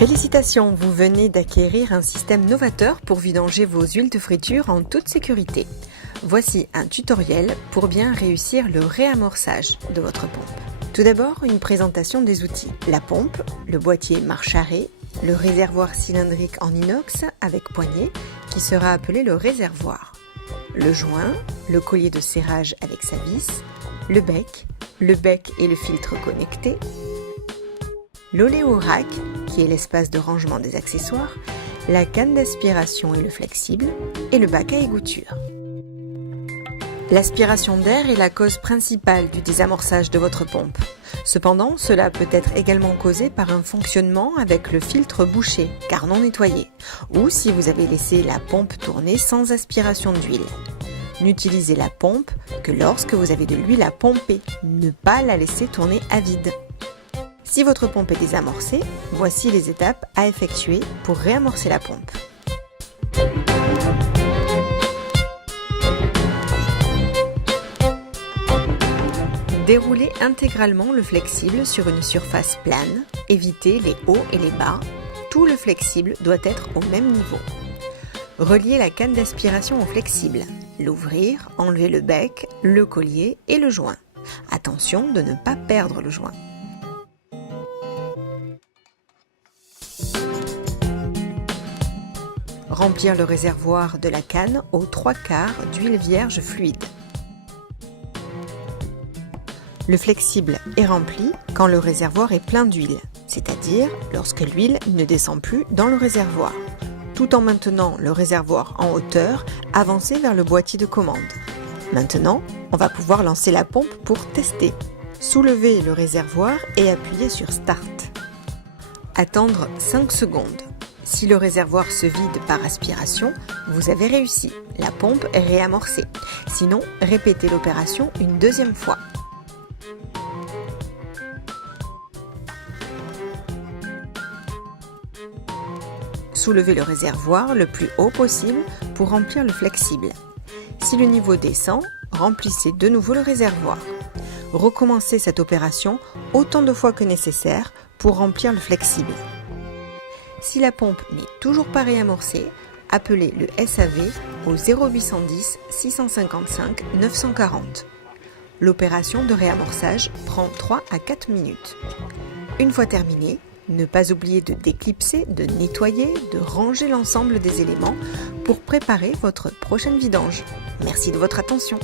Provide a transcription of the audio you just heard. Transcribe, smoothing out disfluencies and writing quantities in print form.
Félicitations, vous venez d'acquérir un système novateur pour vidanger vos huiles de friture en toute sécurité. Voici un tutoriel pour bien réussir le réamorçage de votre pompe. Tout d'abord, une présentation des outils. La pompe, le boîtier marche-arrêt, le réservoir cylindrique en inox avec poignée qui sera appelé le réservoir, le joint, le collier de serrage avec sa vis, le bec et le filtre connecté, l'oléorack qui est l'espace de rangement des accessoires, la canne d'aspiration et le flexible, et le bac à égoutture. L'aspiration d'air est la cause principale du désamorçage de votre pompe. Cependant, cela peut être également causé par un fonctionnement avec le filtre bouché, car non nettoyé, ou si vous avez laissé la pompe tourner sans aspiration d'huile. N'utilisez la pompe que lorsque vous avez de l'huile à pomper, ne pas la laisser tourner à vide. Si votre pompe est désamorcée, voici les étapes à effectuer pour réamorcer la pompe. Déroulez intégralement le flexible sur une surface plane, évitez les hauts et les bas, tout le flexible doit être au même niveau. Reliez la canne d'aspiration au flexible, l'ouvrir, enlever le bec, le collier et le joint. Attention de ne pas perdre le joint. Remplir le réservoir de la canne aux 3/4 d'huile vierge fluide. Le flexible est rempli quand le réservoir est plein d'huile, c'est-à-dire lorsque l'huile ne descend plus dans le réservoir. Tout en maintenant le réservoir en hauteur, avancez vers le boîtier de commande. Maintenant, on va pouvoir lancer la pompe pour tester. Soulevez le réservoir et appuyez sur Start. Attendre 5 secondes. Si le réservoir se vide par aspiration, vous avez réussi. La pompe est réamorcée. Sinon, répétez l'opération une deuxième fois. Soulevez le réservoir le plus haut possible pour remplir le flexible. Si le niveau descend, remplissez de nouveau le réservoir. Recommencez cette opération autant de fois que nécessaire pour remplir le flexible. Si la pompe n'est toujours pas réamorcée, appelez le SAV au 0810 655 940. L'opération de réamorçage prend 3 à 4 minutes. Une fois terminée, ne pas oublier de déclipser, de nettoyer, de ranger l'ensemble des éléments pour préparer votre prochaine vidange. Merci de votre attention.